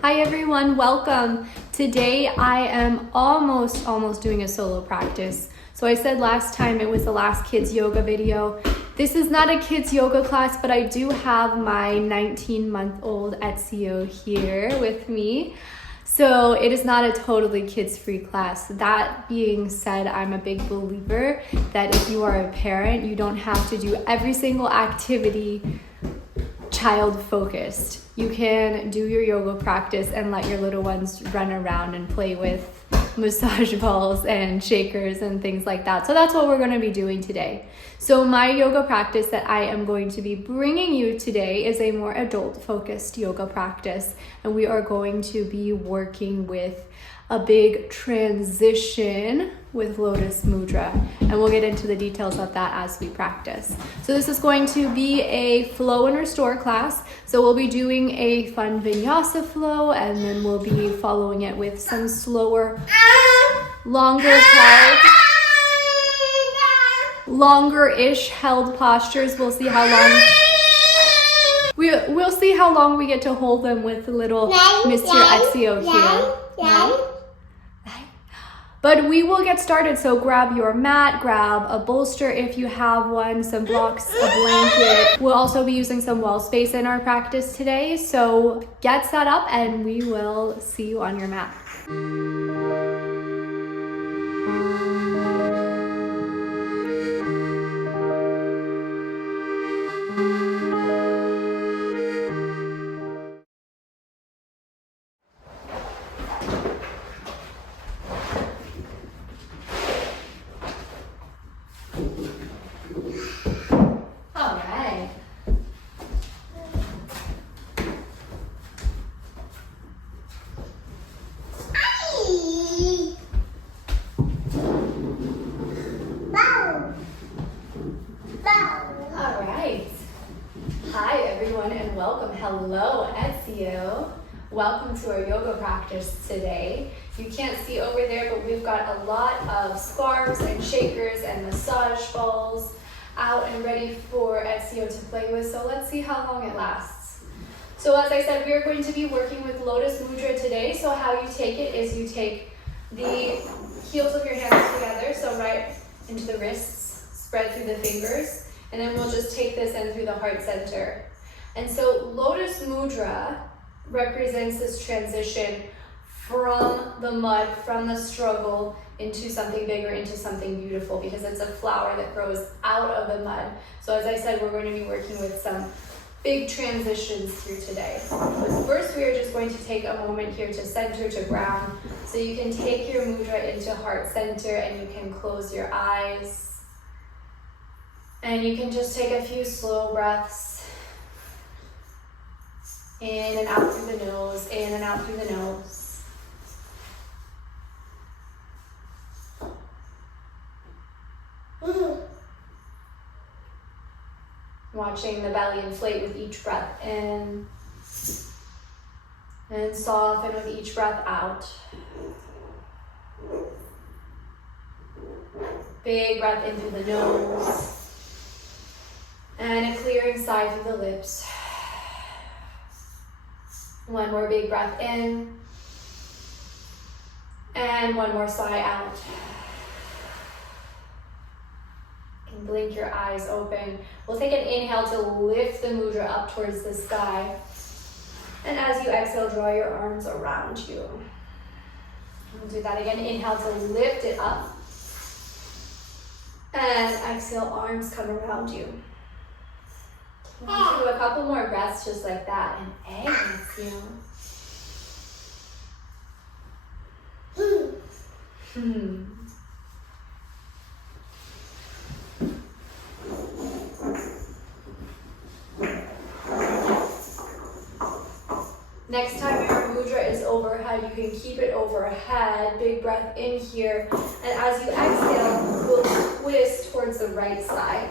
Hi everyone, welcome. Today I am almost doing a solo practice. So I said last time it was the last kids yoga video. This is not a kids yoga class, but I do have my 19-month-old Ezio here with me. So it is not a totally kids-free class. That being said, I'm a big believer that if you are a parent, you don't have to do every single activity child-focused. You can do your yoga practice and let your little ones run around and play with massage balls and shakers and things like that. So that's what we're going to be doing today. So my yoga practice that I am going to be bringing you today is a more adult-focused yoga practice, and we are going to be working with a big transition with Lotus Mudra, and we'll get into the details of that as we practice. So this is going to be a flow and restore class. So we'll be doing a fun vinyasa flow, and then we'll be following it with some slower, longer-ish held postures. We'll see how long we'll see how long we get to hold them with little Mr. Ezio here. But we will get started, so grab your mat, grab a bolster if you have one, some blocks, a blanket. We'll also be using some wall space in our practice today, so get set up and we will see you on your mat. Hi everyone and welcome. Hello Ezio. Welcome to our yoga practice today. You can't see over there, but we've got a lot of scarves and shakers and massage balls out and ready for Ezio to play with. So let's see how long it lasts. So as I said, we are going to be working with Lotus Mudra today. So how you take it is you take the heels of your hands together, so right into the wrists, spread through the fingers. And then we'll just take this in through the heart center. And so Lotus Mudra represents this transition from the mud, from the struggle, into something bigger, into something beautiful, because it's a flower that grows out of the mud. So as I said, we're going to be working with some big transitions through today. But first, we are just going to take a moment here to center, to ground. So you can take your mudra into heart center and you can close your eyes. And you can just take a few slow breaths in and out through the nose, in and out through the nose. Watching the belly inflate with each breath in and soften with each breath out. Big breath in through the nose. And a clearing sigh through the lips. One more big breath in. And one more sigh out. You can blink your eyes open. We'll take an inhale to lift the mudra up towards the sky. And as you exhale, draw your arms around you. We'll do that again. Inhale to lift it up. And exhale, arms come around you. We'll do a couple more breaths just like that, and exhale. Next time your mudra is overhead, you can keep it overhead. Big breath in here, and as you exhale, we'll twist towards the right side.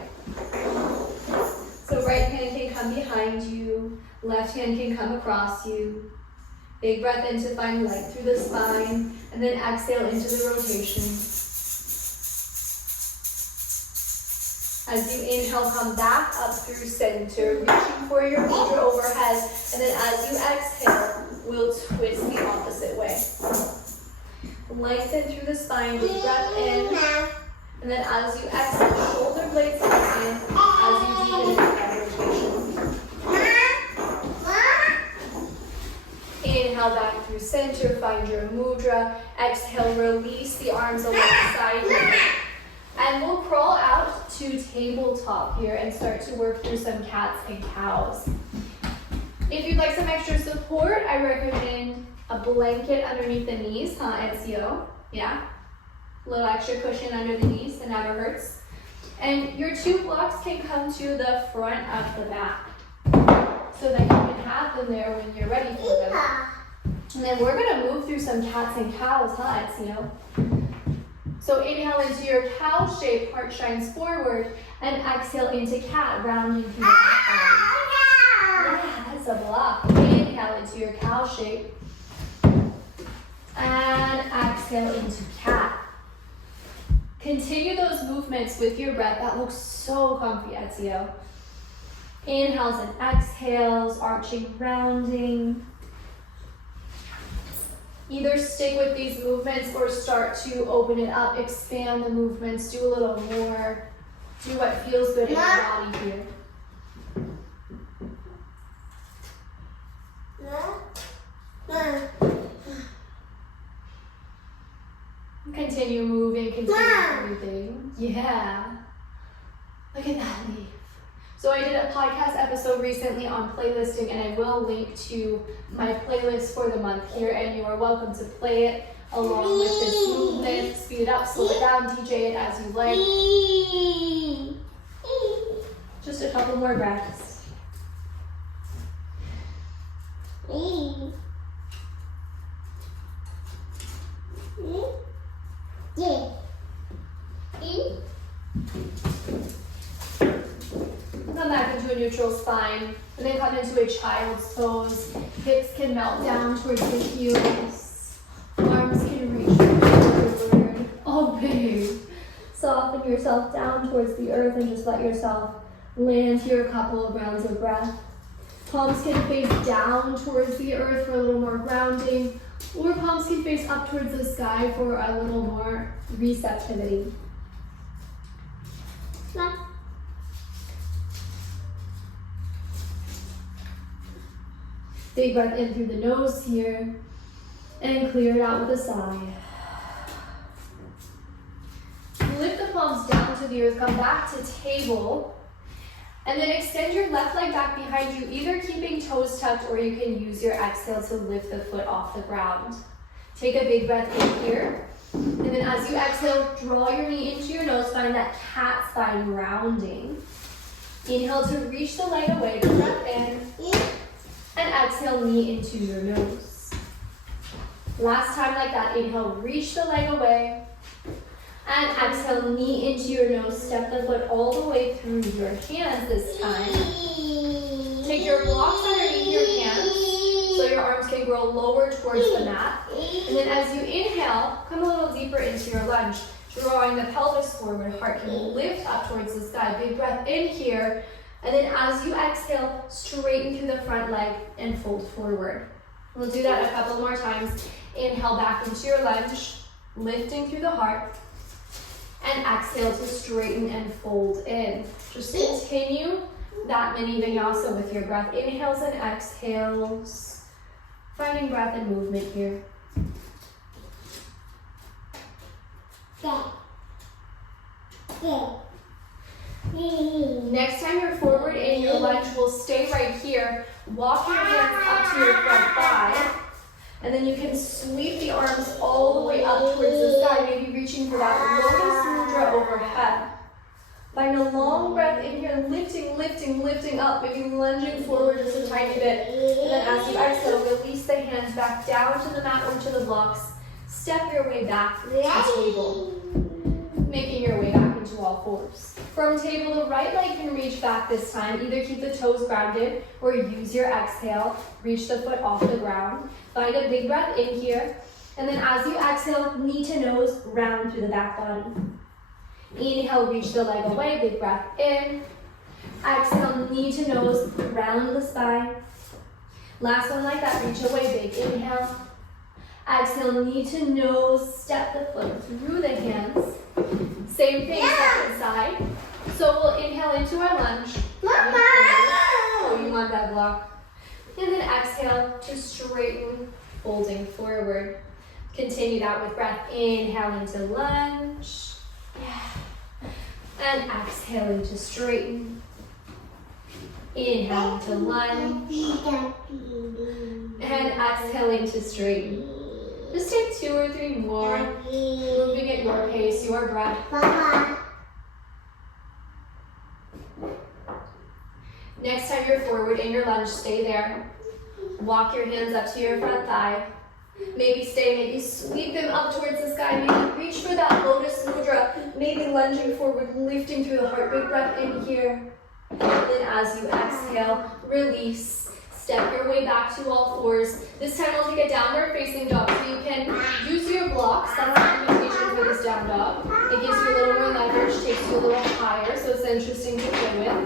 So right hand can come behind you, left hand can come across you. Big breath in to find light through the spine, and then exhale into the rotation. As you inhale, come back up through center, reaching for your mudra overhead, and then as you exhale, we'll twist the opposite way. Lengthen through the spine, deep breath in. And then as you exhale, shoulder blades come in as you deepen into that rotation. Inhale back through center, find your mudra. Exhale, release the arms alongside you. And we'll crawl out to tabletop here and start to work through some cats and cows. If you'd like some extra support, I recommend a blanket underneath the knees, Ezio? Yeah? A little extra cushion under the knees, it never hurts. And your 2 blocks can come to the front of the mat so that you can have them there when you're ready for them. And then we're gonna move through some cats and cows, Ezio? So inhale into your cow shape, heart shines forward, and exhale into cat, rounding through the back body. Yeah, that's a block. Inhale into your cow shape. And exhale into cat. Continue those movements with your breath. That looks so comfy, Ezio. Inhales and exhales, arching, rounding. Either stick with these movements or start to open it up, expand the movements, do a little more. Do what feels good in your body here. Continue moving, continue breathing. Yeah. Look at that leaf. So I did a podcast episode recently on playlisting, and I will link to my playlist for the month here, and you are welcome to play it along with this movement. Speed it up, slow it down, DJ it as you like. Just a couple more breaths. Come back into a neutral spine, and then come into a child's pose. Hips can melt down towards the heels. Arms can reach forward. Oh, babe. Soften yourself down towards the earth and just let yourself land here a couple of rounds of breath. Palms can face down towards the earth for a little more grounding, or palms can face up towards the sky for a little more receptivity. Big breath in through the nose here, and clear it out with a sigh. Lift the palms down to the earth, come back to table, and then extend your left leg back behind you, either keeping toes tucked or you can use your exhale to lift the foot off the ground. Take a big breath in here, and then as you exhale, draw your knee into your nose, find that cat spine rounding. Inhale to reach the leg away, breath in, and exhale, knee into your nose. Last time like that, inhale, reach the leg away, and exhale, knee into your nose, step the foot all the way through your hands this time. Take your blocks underneath your hands so your arms can grow lower towards the mat. And then as you inhale, come a little deeper into your lunge, drawing the pelvis forward, heart can lift up towards the sky. Big breath in here. And then as you exhale, straighten through the front leg and fold forward. We'll do that a couple more times. Inhale back into your lunge, lifting through the heart. And exhale to straighten and fold in. Just continue that mini vinyasa with your breath. Inhales and exhales. Finding breath and movement here. Next time you're forward in your lunge, we'll stay right here. Walk your hands up to your front thigh. And then you can sweep the arms all the way up towards the sky, maybe reaching for that Lotus Mudra overhead. Find a long breath in here, lifting, lifting, lifting up, maybe lunging forward just a tiny bit. And then as you exhale, release the hands back down to the mat or to the blocks. Step your way back to table, making your way back into all fours. From table, the right leg can reach back this time. Either keep the toes grounded or use your exhale. Reach the foot off the ground. Find a big breath in here. And then as you exhale, knee to nose, round through the back body. Inhale, reach the leg away, big breath in. Exhale, knee to nose, round the spine. Last one like that, reach away, big inhale. Exhale, knee to nose, step the foot through the hands. Same thing, second side. So we'll inhale into our lunge. Mama! Oh, you want that block. And then exhale to straighten, folding forward. Continue that with breath. Inhale into lunge. And exhaling to straighten. Inhale into lunge. And exhaling to straighten. Just take 2 or 3 more. Moving at your pace, your breath. Mama. Next time you're forward in your lunge, stay there. Walk your hands up to your front thigh. Maybe stay, maybe sweep them up towards the sky. Maybe reach for that Lotus Mudra. Maybe lunging forward, lifting through the heart. Big breath in here. Then as you exhale, release. Step your way back to all fours. This time we'll take a downward facing dog. So you can use your blocks. That's the invitation for this down dog. It gives you a little more leverage, takes you a little higher, so it's interesting to play with.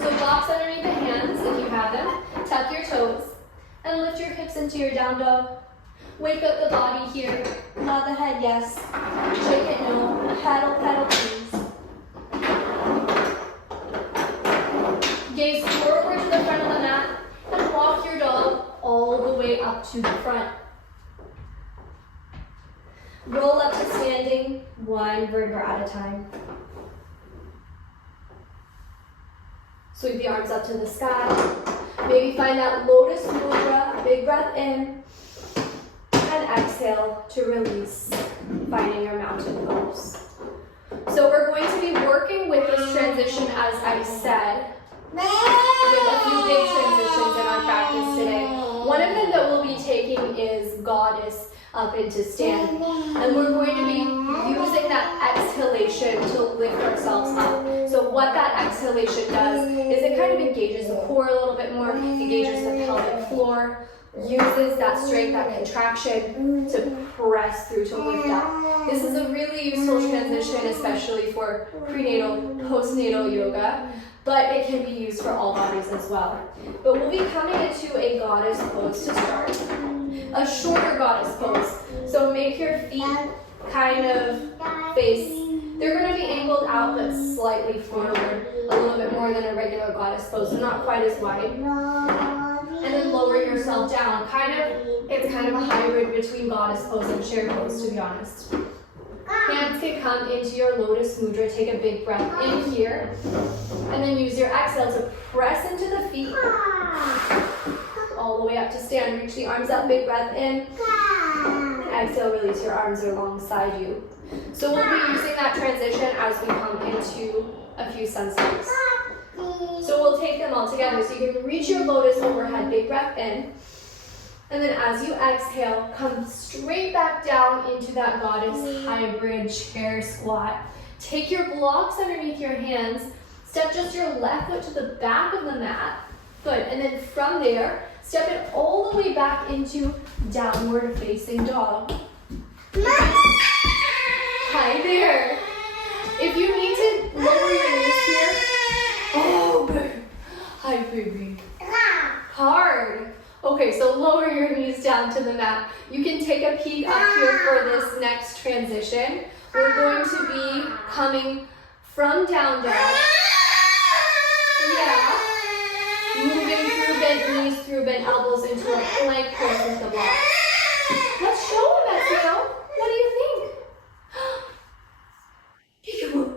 So blocks underneath the hands if you have them. Tuck your toes and lift your hips into your down dog. Wake up the body here. Nod the head, yes. Shake it, no. Pedal, pedal, please. Gaze forward to the front of the mat and walk your dog all the way up to the front. Roll up to standing, 1 vertebra at a time. Sweep the arms up to the sky. Maybe find that Lotus Mudra, big breath in. And exhale to release, finding your mountain pose. So we're going to be working with this transition, as I said, with a few big transitions in our practice today. One of them that we'll be taking is Goddess up into stand. And we're going to be using that exhalation to lift ourselves up. So what that exhalation does is it kind of engages the core a little bit more, engages the pelvic floor, uses that strength, that contraction to press through, to lift up. This is a really useful transition, especially for prenatal, postnatal yoga, but it can be used for all bodies as well. But we'll be coming into a goddess pose to start. A shorter goddess pose. So make your feet kind of face, they're going to be angled out but slightly forward, a little bit more than a regular goddess pose, so not quite as wide. And then lower yourself down. It's kind of a hybrid between goddess pose and chair pose, to be honest. Hands can come into your Lotus Mudra. Take a big breath in here. And then use your exhale to press into the feet. All the way up to stand. Reach the arms up, big breath in. And exhale, release your arms alongside you. So we'll be using that transition as we come into a few sun steps. So we'll take them all together. So you can reach your lotus overhead, big breath in. And then as you exhale, come straight back down into that goddess hybrid chair squat. Take your blocks underneath your hands. Step just your left foot to the back of the mat. Good. And then from there, step it all the way back into downward facing dog. Hi there. If you need to lower your knees here, oh, baby. Hi, baby. Hard. Okay, so lower your knees down to the mat. You can take a peek up here for this next transition. We're going to be coming from down dog. Yeah. Moving through bent knees, through bent elbows into a plank pose with the block. Let's show them, Ezio. What do you think? Peekaboo.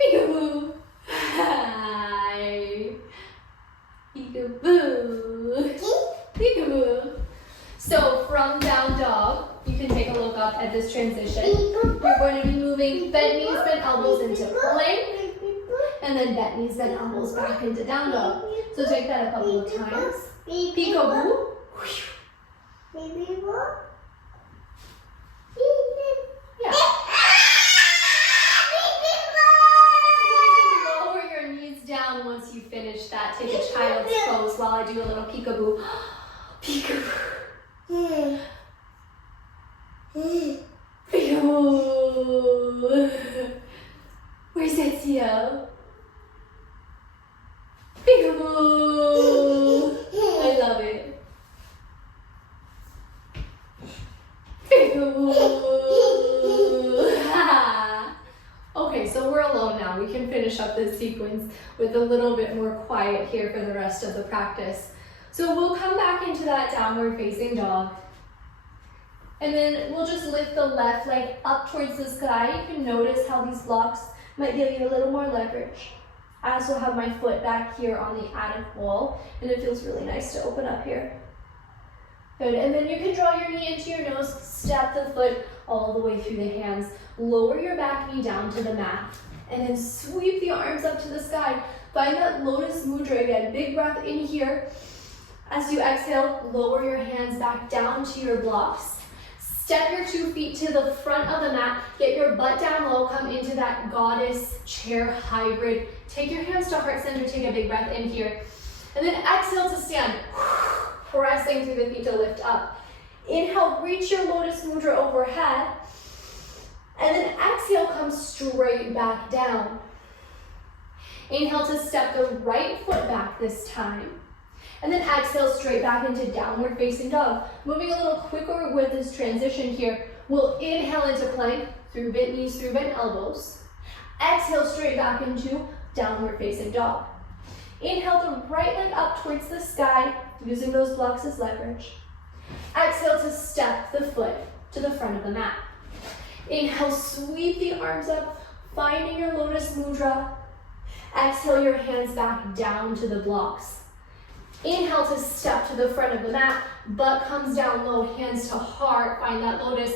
Peekaboo. Hi. Peekaboo. Peekaboo. So from down dog, you can take a look up at this transition. You're going to be moving bent knees, bent elbows into plank, and then bent knees, bent elbows back into down dog. So take that a couple of times. Peekaboo. Yeah. Lower your knees down once you finish that. Take a child's pose while I do a little peekaboo. Peekaboo. Peekaboo. Where's Ezio? Peekaboo. I Okay, so we're alone now. We can finish up this sequence with a little bit more quiet here for the rest of the practice. So we'll come back into that downward facing dog. And then we'll just lift the left leg up towards the sky. You can notice how these blocks might give you a little more leverage. I also have my foot back here on the attic wall, and it feels really nice to open up here. Good, and then you can draw your knee into your nose, step the foot all the way through the hands. Lower your back knee down to the mat, and then sweep the arms up to the sky. Find that Lotus Mudra again. Big breath in here. As you exhale, lower your hands back down to your blocks. Step your 2 feet to the front of the mat. Get your butt down low. Come into that goddess chair hybrid. Take your hands to heart center. Take a big breath in here. And then exhale to stand. Pressing through the feet to lift up. Inhale, reach your Lotus Mudra overhead. And then exhale, come straight back down. Inhale to step the right foot back this time. And then exhale straight back into downward facing dog. Moving a little quicker with this transition here. We'll inhale into plank, through bent knees, through bent elbows. Exhale straight back into downward facing dog. Inhale the right leg up towards the sky, using those blocks as leverage. Exhale to step the foot to the front of the mat. Inhale, sweep the arms up, finding your Lotus Mudra. Exhale your hands back down to the blocks. Inhale to step to the front of the mat, butt comes down low, hands to heart, find that lotus.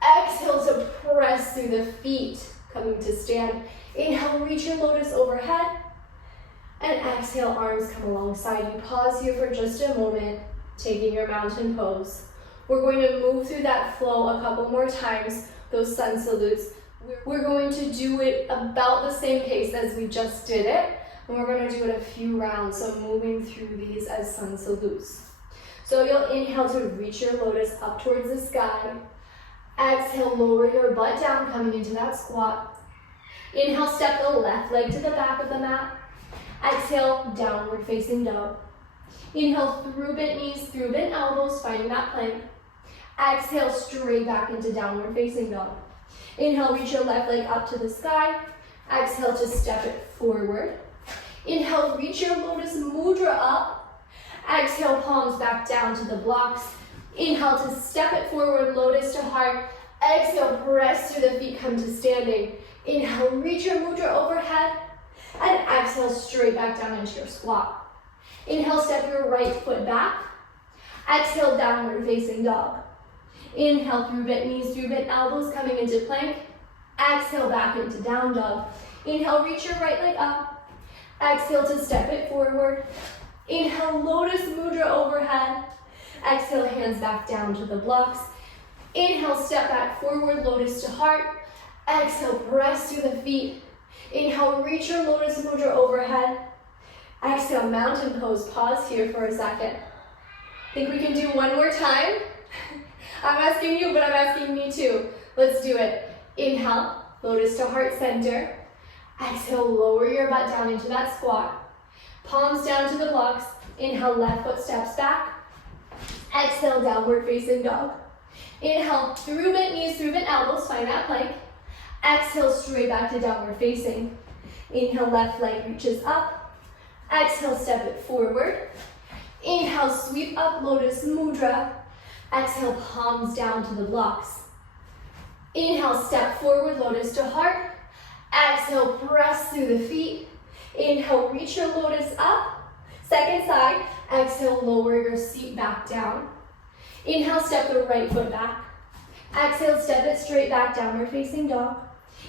Exhale to press through the feet, coming to stand. Inhale, reach your lotus overhead. And exhale, arms come alongside you. Pause here for just a moment, taking your mountain pose. We're going to move through that flow a couple more times, those sun salutes. We're going to do it about the same pace as we just did it. And we're going to do it a few rounds, so moving through these as sun salutes. So you'll inhale to reach your lotus up towards the sky. Exhale, lower your butt down, coming into that squat. Inhale, step the left leg to the back of the mat. Exhale, downward facing dog. Inhale, through bent knees, through bent elbows, finding that plank. Exhale, straight back into downward facing dog. Inhale, reach your left leg up to the sky. Exhale to step it forward. Inhale, reach your Lotus Mudra up. Exhale, palms back down to the blocks. Inhale to step it forward, lotus to heart. Exhale, press through the feet, come to standing. Inhale, reach your mudra overhead. And exhale, straight back down into your squat. Inhale, step your right foot back. Exhale, downward facing dog. Inhale, through bent knees, through bent elbows, coming into plank. Exhale, back into down dog. Inhale, reach your right leg up. Exhale to step it forward. Inhale, Lotus Mudra overhead. Exhale, hands back down to the blocks. Inhale, step back forward, Lotus to heart. Exhale, press through the feet. Inhale, reach your Lotus Mudra overhead. Exhale, mountain pose. Pause here for a second. Think we can do one more time? I'm asking you, but I'm asking me too. Let's do it. Inhale, Lotus to heart center. Exhale, lower your butt down into that squat. Palms down to the blocks. Inhale, left foot steps back. Exhale, downward facing dog. Inhale, through bent knees, through bent elbows, find that plank. Exhale, straight back to downward facing. Inhale, left leg reaches up. Exhale, step it forward. Inhale, sweep up, Lotus Mudra. Exhale, palms down to the blocks. Inhale, step forward, Lotus to heart. Exhale, press through the feet. Inhale, reach your lotus up. Second side. Exhale, lower your seat back down. Inhale, step the right foot back. Exhale, step it straight back, downward facing dog.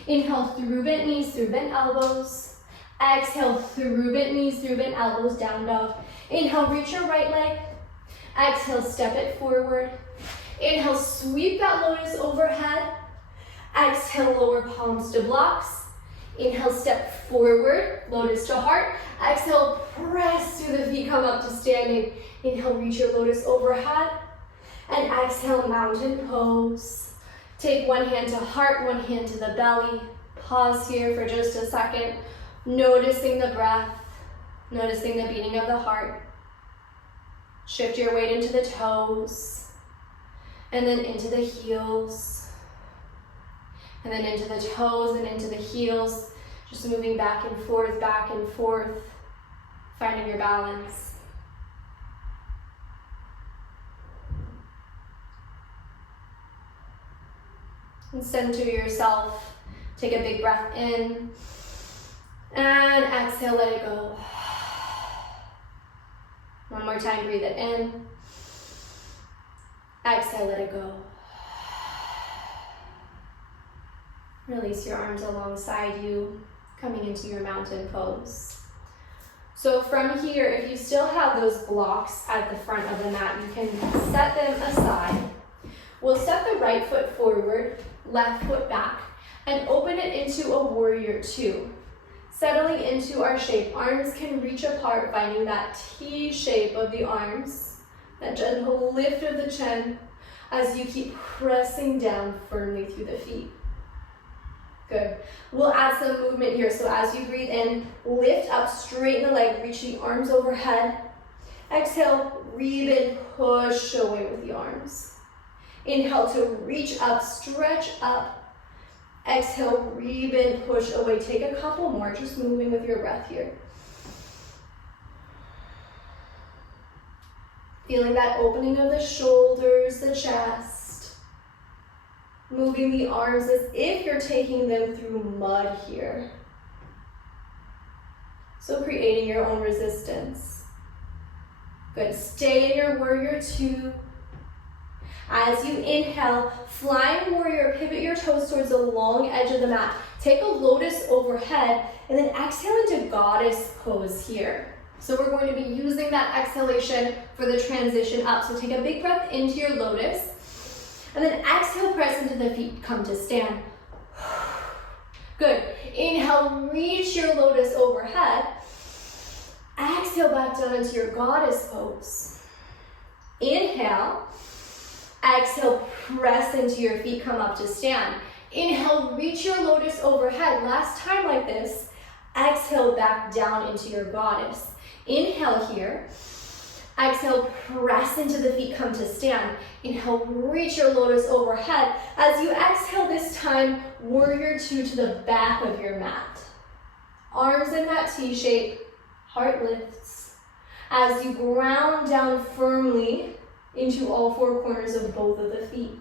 Inhale, through bent knees, through bent elbows. Exhale, through bent knees, through bent elbows, down dog. Inhale, reach your right leg. Exhale, step it forward. Inhale, sweep that lotus overhead. Exhale, lower palms to blocks. Inhale, step forward, lotus to heart. Exhale, press through the feet, come up to standing. Inhale, reach your lotus overhead. And exhale, mountain pose. Take one hand to heart, one hand to the belly. Pause here for just a second, noticing the breath, noticing the beating of the heart. Shift your weight into the toes. And then into the heels. And then into the toes and into the heels. Just moving back and forth, finding your balance. And center yourself. Take a big breath in. And exhale, let it go. One more time, breathe it in. Exhale, let it go. Release your arms alongside you, coming into your mountain pose. So from here, if you still have those blocks at the front of the mat, you can set them aside. We'll step the right foot forward, left foot back, and open it into a warrior two. Settling into our shape, arms can reach apart, finding that T shape of the arms, that gentle lift of the chin as you keep pressing down firmly through the feet. Good. We'll add some movement here. So as you breathe in, lift up, straighten the leg, reach the arms overhead. Exhale, rebend, push away with the arms. Inhale to reach up, stretch up. Exhale, rebend, push away. Take a couple more, just moving with your breath here. Feeling that opening of the shoulders, the chest. Moving the arms as if you're taking them through mud here. So creating your own resistance. Good, stay in your warrior two. As you inhale, flying warrior, pivot your toes towards the long edge of the mat. Take a lotus overhead, and then exhale into goddess pose here. So we're going to be using that exhalation for the transition up. So take a big breath into your lotus. And then exhale, press into the feet, come to stand. Good. Inhale, reach your lotus overhead. Exhale, back down into your goddess pose. Inhale. Exhale, press into your feet, come up to stand. Inhale, reach your lotus overhead. Last time like this. Exhale, back down into your goddess. Inhale here. Exhale, press into the feet, come to stand. Inhale, reach your lotus overhead. As you exhale this time, warrior two to the back of your mat. Arms in that T shape, heart lifts. As you ground down firmly into all four corners of both of the feet.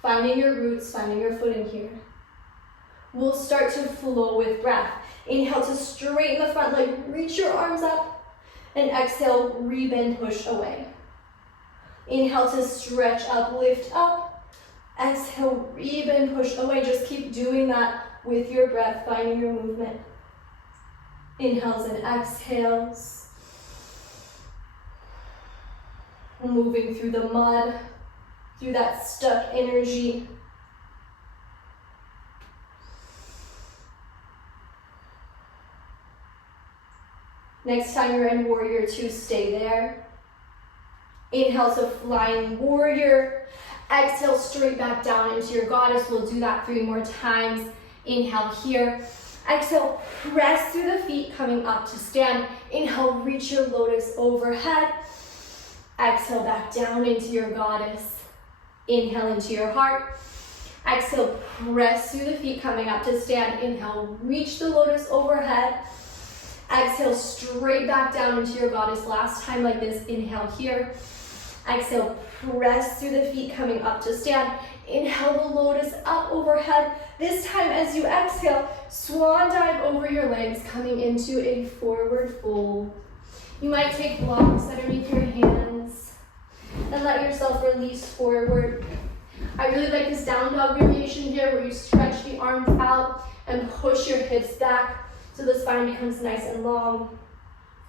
Finding your roots, finding your footing here. We'll start to flow with breath. Inhale to straighten the front leg, reach your arms up. And exhale, rebend, push away. Inhale to stretch up, lift up. Exhale, rebend, push away. Just keep doing that with your breath, finding your movement. Inhales and exhales. Moving through the mud, through that stuck energy. Next time you're in warrior two, stay there. Inhale to flying warrior. Exhale, straight back down into your goddess. We'll do that 3 more times. Inhale here. Exhale, press through the feet, coming up to stand. Inhale, reach your lotus overhead. Exhale, back down into your goddess. Inhale into your heart. Exhale, press through the feet, coming up to stand. Inhale, reach the lotus overhead. Exhale, straight back down into your goddess. Last time like this, inhale here. Exhale, press through the feet, coming up to stand. Inhale the lotus up overhead. This time as you exhale, swan dive over your legs, coming into a forward fold. You might take blocks underneath your hands and let yourself release forward. I really like this down dog variation here where you stretch the arms out and push your hips back so the spine becomes nice and long.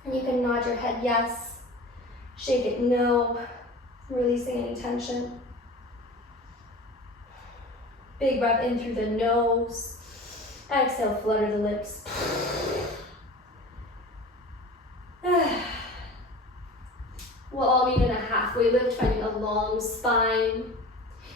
And you can nod your head yes, shake it no, releasing any tension. Big breath in through the nose. Exhale, flutter the lips. We'll all meet in a halfway lift, finding a long spine.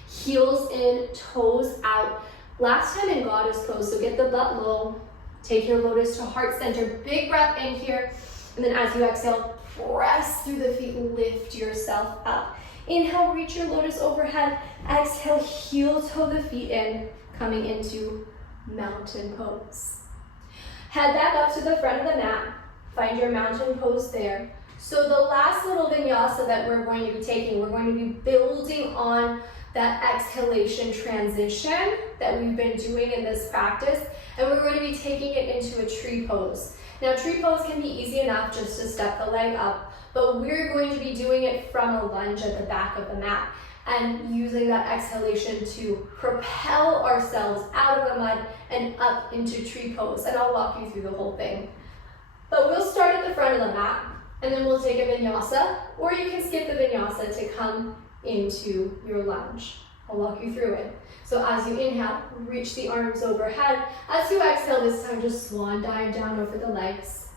Heels in, toes out. Last time in goddess pose, so get the butt low. Take your lotus to heart center. Big breath in here. And then as you exhale, press through the feet, lift yourself up. Inhale, reach your lotus overhead. Exhale, heel toe the feet in, coming into mountain pose. Head back up to the front of the mat. Find your mountain pose there. So the last little vinyasa that we're going to be taking, we're going to be building on that exhalation transition that we've been doing in this practice, and we're going to be taking it into a tree pose. Now, tree pose can be easy enough just to step the leg up, but we're going to be doing it from a lunge at the back of the mat and using that exhalation to propel ourselves out of the mud and up into tree pose, and I'll walk you through the whole thing. But we'll start at the front of the mat, and then we'll take a vinyasa, or you can skip the vinyasa to come into your lunge. I'll walk you through it. So as you inhale, reach the arms overhead. As you exhale, this time just swan dive down over the legs.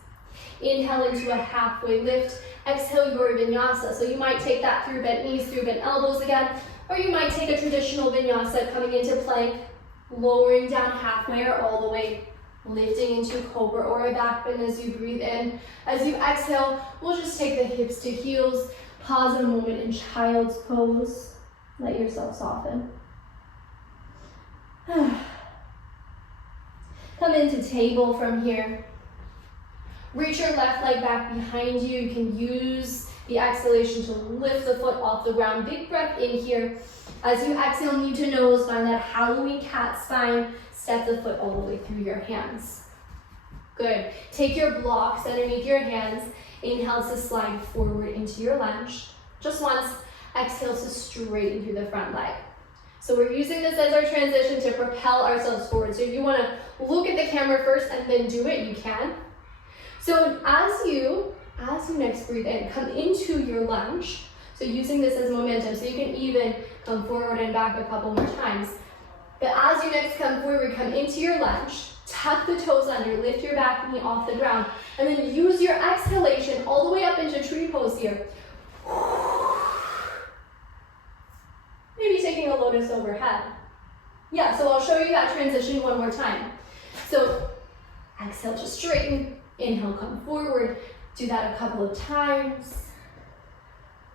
Inhale into a halfway lift. Exhale your vinyasa. So you might take that through bent knees, through bent elbows again, or you might take a traditional vinyasa coming into plank, lowering down halfway or all the way, lifting into cobra or a back bend as you breathe in. As you exhale, we'll just take the hips to heels. Pause a moment in child's pose. Let yourself soften. Come into table from here. Reach your left leg back behind you. You can use the exhalation to lift the foot off the ground. Big breath in here. As you exhale, knee to nose, find that Halloween cat spine. Step the foot all the way through your hands. Good. Take your blocks underneath your hands. Inhale to slide forward into your lunge. Just once. Exhale to straighten through the front leg. So we're using this as our transition to propel ourselves forward. So if you want to look at the camera first and then do it, you can. So as you next breathe in, come into your lunge. So using this as momentum, so you can even come forward and back a couple more times. But as you next come forward, come into your lunge, tuck the toes under, lift your back knee off the ground, and then use your exhalation all the way up into tree pose here. Maybe taking a lotus overhead. Yeah, so I'll show you that transition one more time. So exhale to straighten, inhale, come forward. Do that a couple of times.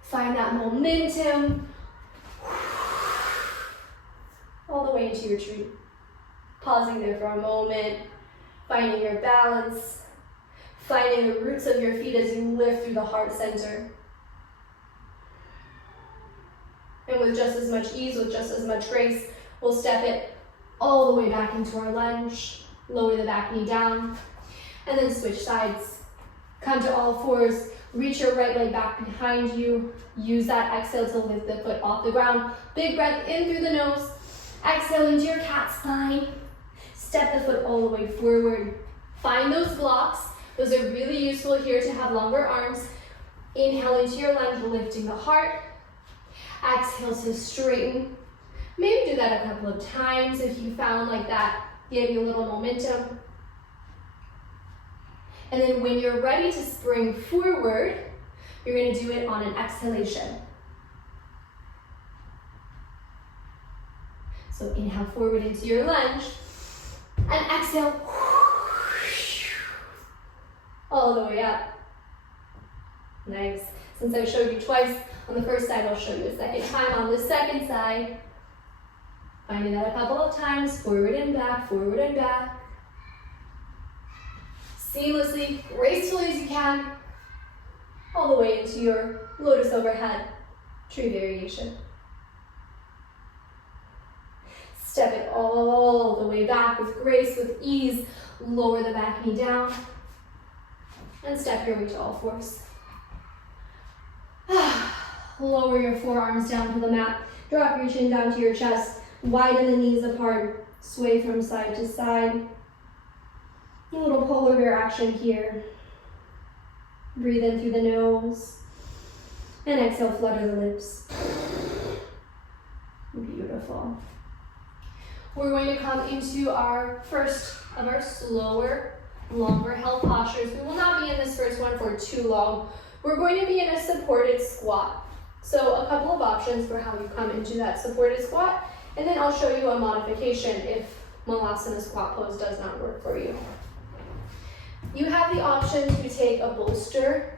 Find that momentum. All the way into your tree. Pausing there for a moment, finding your balance, finding the roots of your feet as you lift through the heart center. And with just as much ease, with just as much grace, we'll step it all the way back into our lunge, lower the back knee down, and then switch sides. Come to all fours, reach your right leg back behind you, use that exhale to lift the foot off the ground. Big breath in through the nose, exhale into your cat spine, step the foot all the way forward. Find those blocks, those are really useful here to have longer arms. Inhale into your lunge, lifting the heart. Exhale to straighten. Maybe do that a couple of times if you found like that gave you a little momentum. And then when you're ready to spring forward, you're going to do it on an exhalation. So inhale forward into your lunge, and exhale all the way up. Nice. Since I showed you twice on the first side, I'll show you a second time on the second side. Finding that a couple of times, forward and back, forward and back. Seamlessly, gracefully as you can, all the way into your lotus overhead tree variation. Step it all the way back with grace, with ease. Lower the back knee down, and step your way to all fours. Lower your forearms down to the mat. Drop your chin down to your chest. Widen the knees apart. Sway from side to side. A little polar bear action here. Breathe in through the nose. And exhale, flutter the lips. Beautiful. We're going to come into our first of our slower, longer held postures. We will not be in this first one for too long. We're going to be in a supported squat. So a couple of options for how you come into that supported squat, and then I'll show you a modification if Malasana squat pose does not work for you. You have the option to take a bolster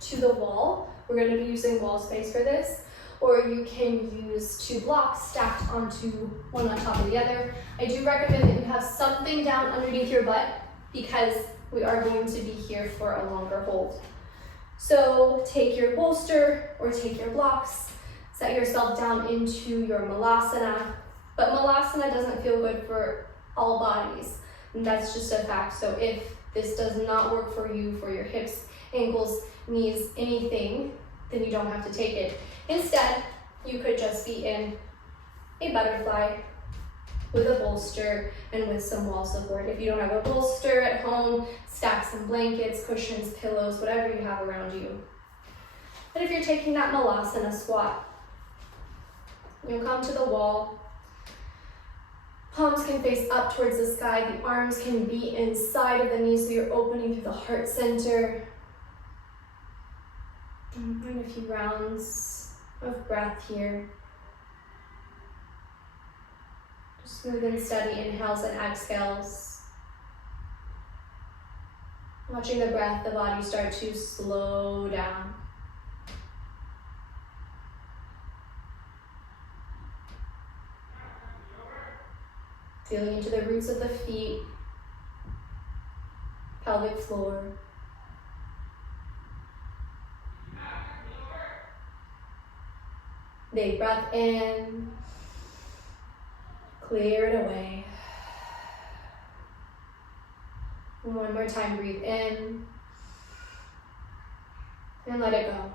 to the wall. We're going to be using wall space for this. or you can use 2 blocks stacked onto one on top of the other. I do recommend that you have something down underneath your butt because we are going to be here for a longer hold. So take your bolster or take your blocks, set yourself down into your malasana, but malasana doesn't feel good for all bodies, and that's just a fact. So if this does not work for you, for your hips, ankles, knees, anything, then you don't have to take it. Instead, you could just be in a butterfly with a bolster and with some wall support. If you don't have a bolster at home, stack some blankets, cushions, pillows, whatever you have around you. But if you're taking that malasana squat, you'll come to the wall. Palms can face up towards the sky. The arms can be inside of the knees, so you're opening through the heart center. And find a few rounds of breath here. Just smooth and steady inhales and exhales. Watching the breath, the body start to slow down. Feeling into the roots of the feet, pelvic floor. Big breath in, clear it away. One more time, breathe in, and let it go.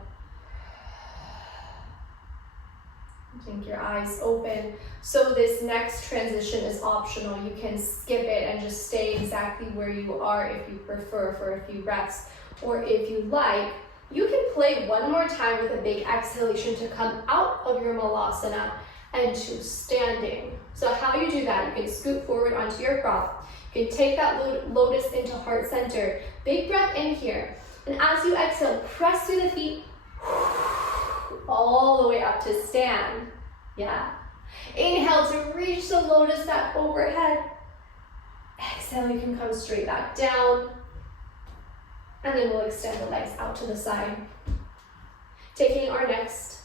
Blink your eyes open. So this next transition is optional. You can skip it and just stay exactly where you are if you prefer for a few breaths. Or if you like, you can play one more time with a big exhalation to come out of your malasana and to standing. So how you do that, you can scoot forward onto your prop. You can take that lotus into heart center. Big breath in here. And as you exhale, press through the feet all the way up to stand. Yeah. Inhale to reach the lotus back overhead. Exhale, you can come straight back down. And then we'll extend the legs out to the side. Taking our next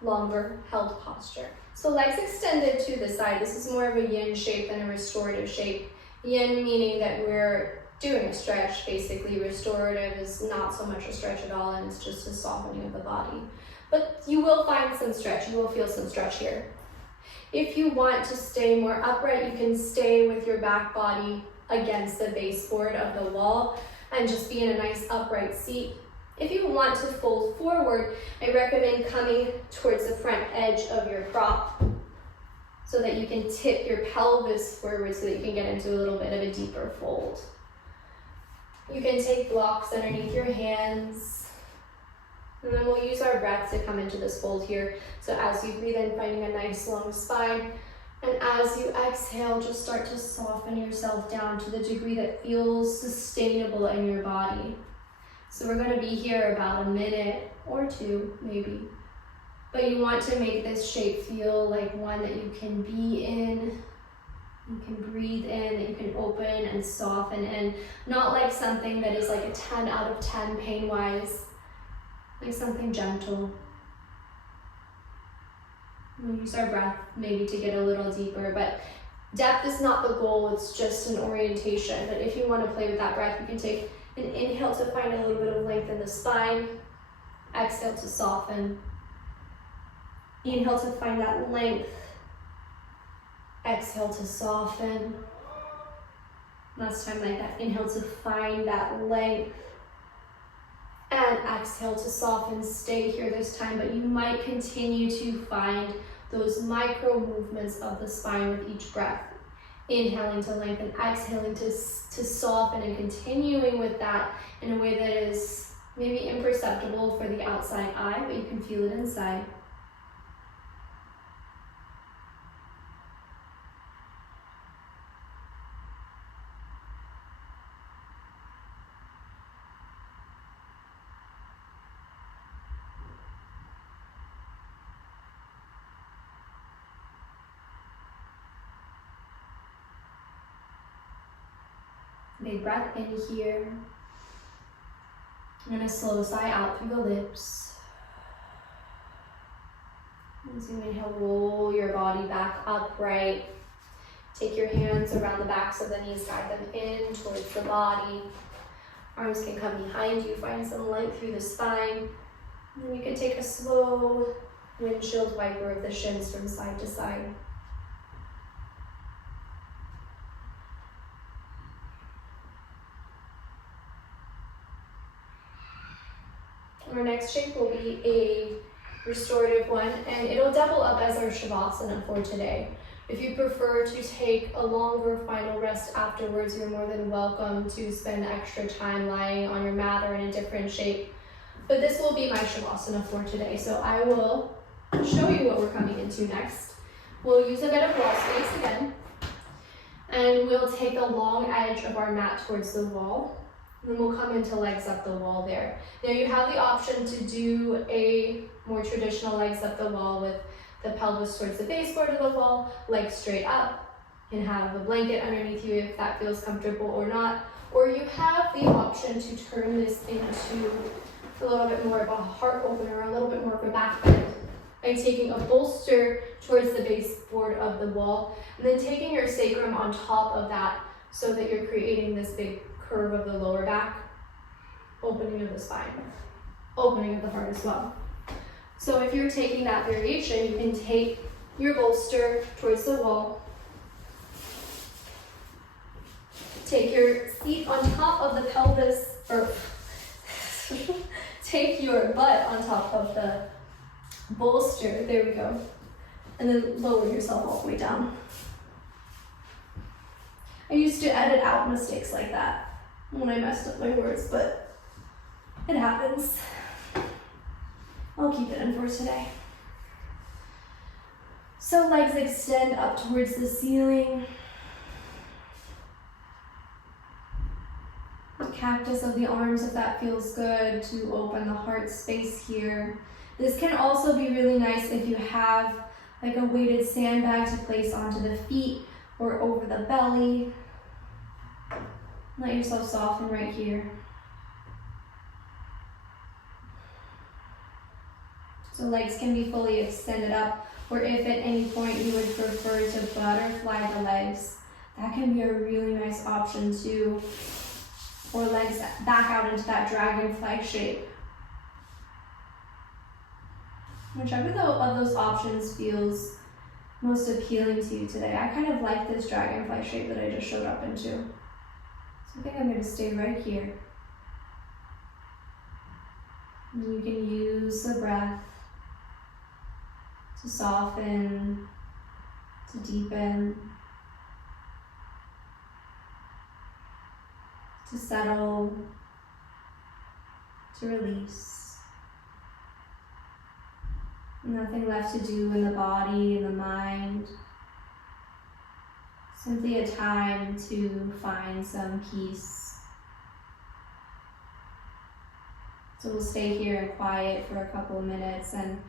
longer held posture. So legs extended to the side. This is more of a yin shape than a restorative shape. Yin meaning that we're doing a stretch, basically. Restorative is not so much a stretch at all, and it's just a softening of the body. But you will find some stretch, you will feel some stretch here. If you want to stay more upright, you can stay with your back body against the baseboard of the wall and just be in a nice upright seat. If you want to fold forward, I recommend coming towards the front edge of your prop so that you can tip your pelvis forward so that you can get into a little bit of a deeper fold. You can take blocks underneath your hands. And then we'll use our breath to come into this fold here. So as you breathe in, finding a nice long spine. And as you exhale, just start to soften yourself down to the degree that feels sustainable in your body. So we're going to be here about a minute or two, maybe. But you want to make this shape feel like one that you can be in. You can breathe in, that you can open and soften in. Not like something that is like a 10 out of 10 pain-wise. Like something gentle. We'll use our breath maybe to get a little deeper, but depth is not the goal, it's just an orientation. But if you want to play with that breath, you can take an inhale to find a little bit of length in the spine. Exhale to soften. Inhale to find that length. Exhale to soften. Last time like that. Inhale to find that length. And exhale to soften. Stay here this time, but you might continue to find those micro movements of the spine with each breath. Inhaling to lengthen, exhaling to soften, and continuing with that in a way that is maybe imperceptible for the outside eye, but you can feel it inside. Big breath in here, and a slow sigh out through the lips. As you inhale, roll your body back upright. Take your hands around the backs of the knees, guide them in towards the body. Arms can come behind you, find some length through the spine. And then you can take a slow windshield wiper of the shins from side to side. Our next shape will be a restorative one, and it'll double up as our Shavasana for today. If you prefer to take a longer final rest afterwards, you're more than welcome to spend extra time lying on your mat or in a different shape. But this will be my Shavasana for today, so I will show you what we're coming into next. We'll use a bit of wall space again, and we'll take the long edge of our mat towards the wall. And then we'll come into legs up the wall there. Now you have the option to do a more traditional legs up the wall with the pelvis towards the baseboard of the wall, legs straight up. You can have a blanket underneath you if that feels comfortable or not. Or you have the option to turn this into a little bit more of a heart opener, a little bit more of a back bend by taking a bolster towards the baseboard of the wall and then taking your sacrum on top of that so that you're creating this big curve of the lower back, opening of the spine, opening of the heart as well. So if you're taking that variation, you can take your bolster towards the wall, take your seat on top of the pelvis, or take your butt on top of the bolster, there we go, and then lower yourself all the way down. I used to edit out mistakes like that when I messed up my words, but it happens. I'll keep it in for today. So legs extend up towards the ceiling. The cactus of the arms, if that feels good, to open the heart space here. This can also be really nice if you have like a weighted sandbag to place onto the feet or over the belly. Let yourself soften right here. So legs can be fully extended up, or if at any point you would prefer to butterfly the legs, that can be a really nice option too. Or legs back out into that dragonfly shape. Whichever of those options feels most appealing to you today. I kind of like this dragonfly shape that I just showed up into. So I think I'm going to stay right here. And you can use the breath to soften, to deepen, to settle, to release. Nothing left to do in the body, in the mind. Simply a time to find some peace. So we'll stay here in quiet for a couple of minutes, and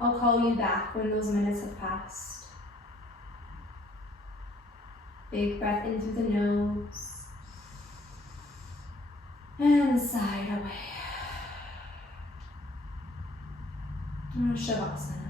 I'll call you back when those minutes have passed. Big breath in through the nose. And sigh away. Shavasana.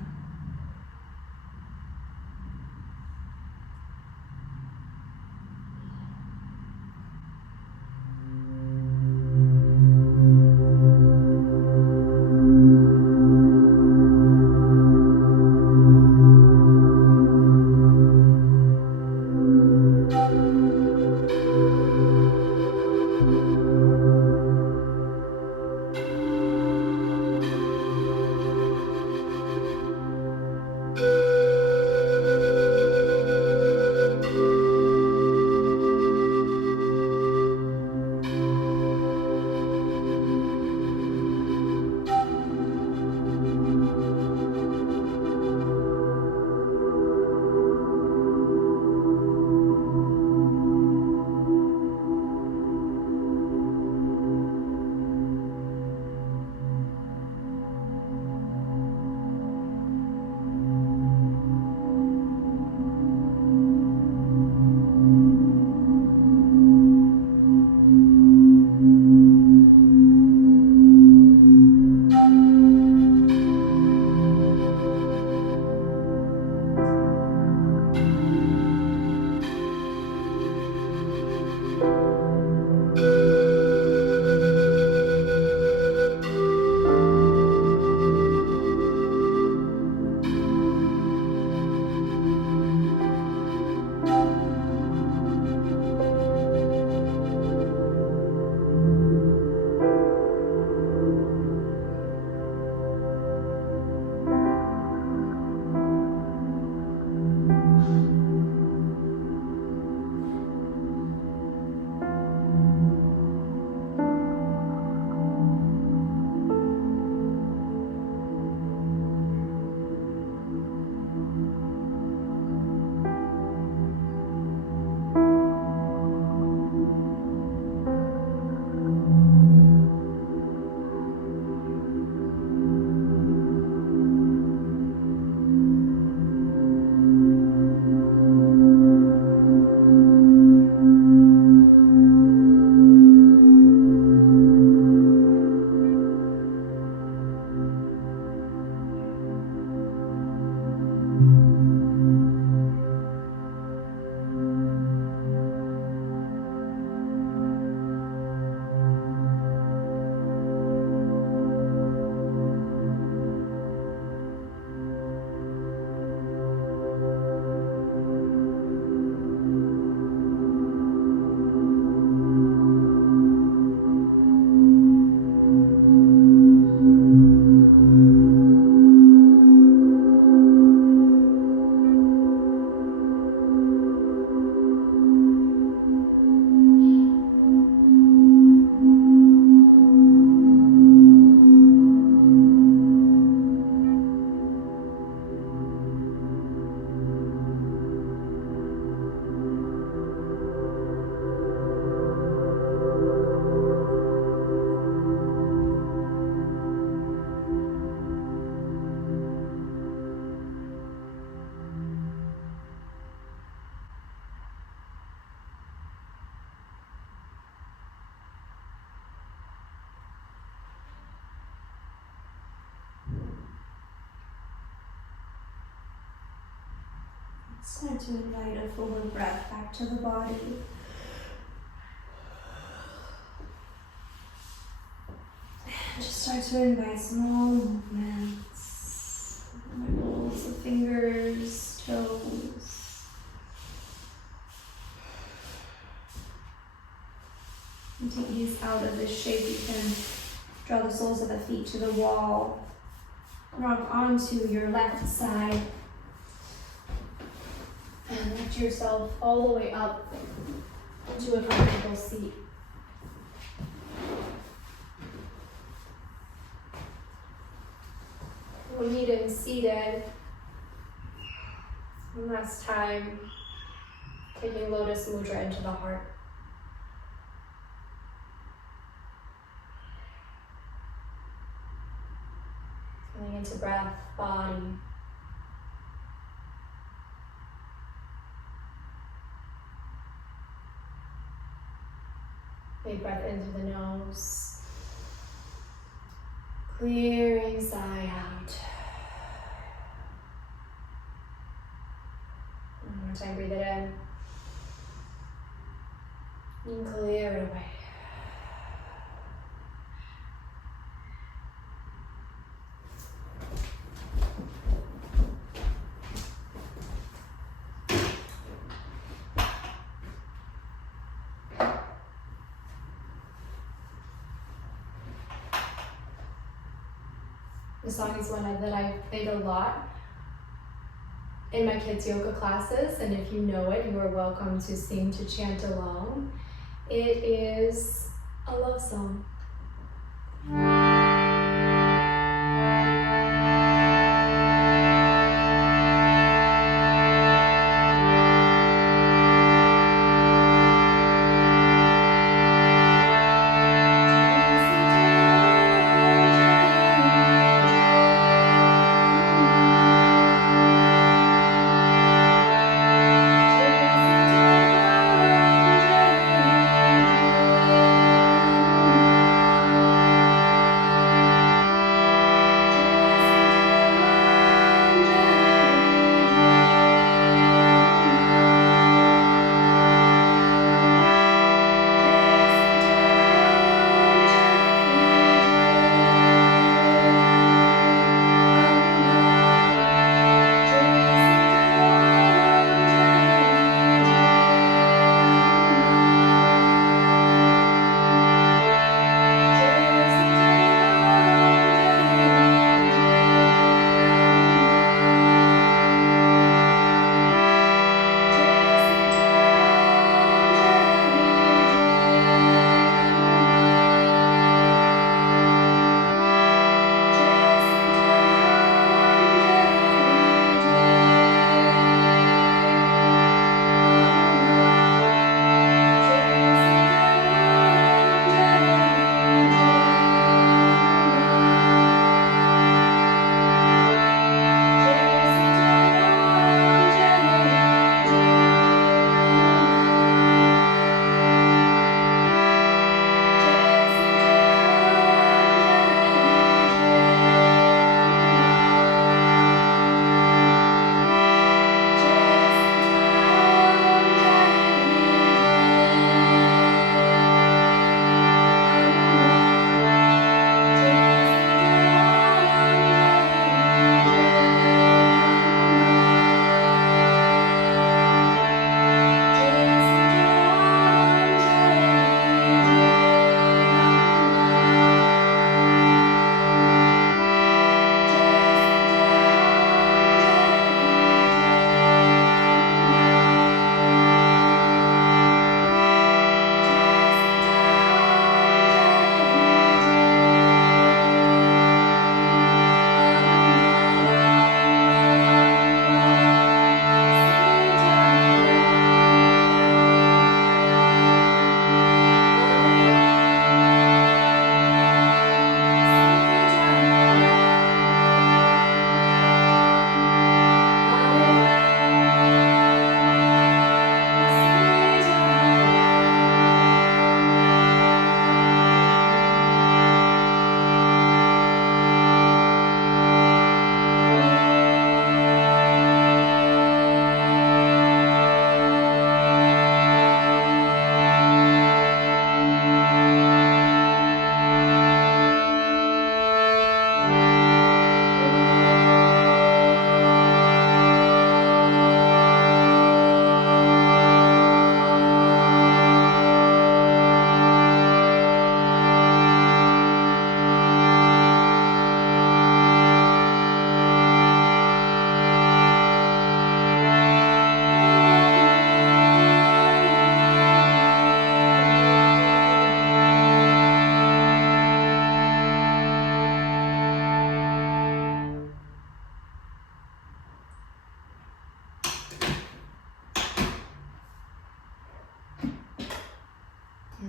Start to invite a fuller breath back to the body. Just start to invite small movements. Wiggles of fingers, toes. And take these out of this shape. You can draw the soles of the feet to the wall. Rock onto your left side. And lift yourself all the way up to a comfortable seat. We'll meet in seated. One last time, taking Lotus Mudra into the heart. Feeling into breath, body. Big breath into the nose. Clearing sigh out. One more time, breathe it in. And clear it away. This song is one that I've played a lot in my kids' yoga classes, and if you know it, you are welcome to sing, to chant along. It is a love song.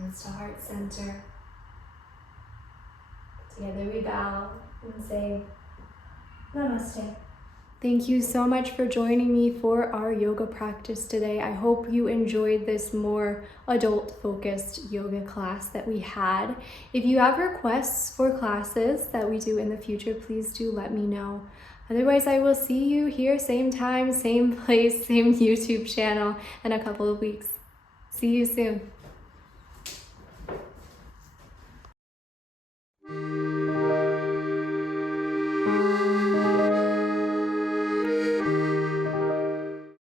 hands to heart center. Together we bow and say Namaste. Thank you so much for joining me for our yoga practice today. I hope you enjoyed this more adult-focused yoga class that we had. If you have requests for classes that we do in the future, please do let me know. Otherwise, I will see you here, same time, same place, same YouTube channel in a couple of weeks. See you soon.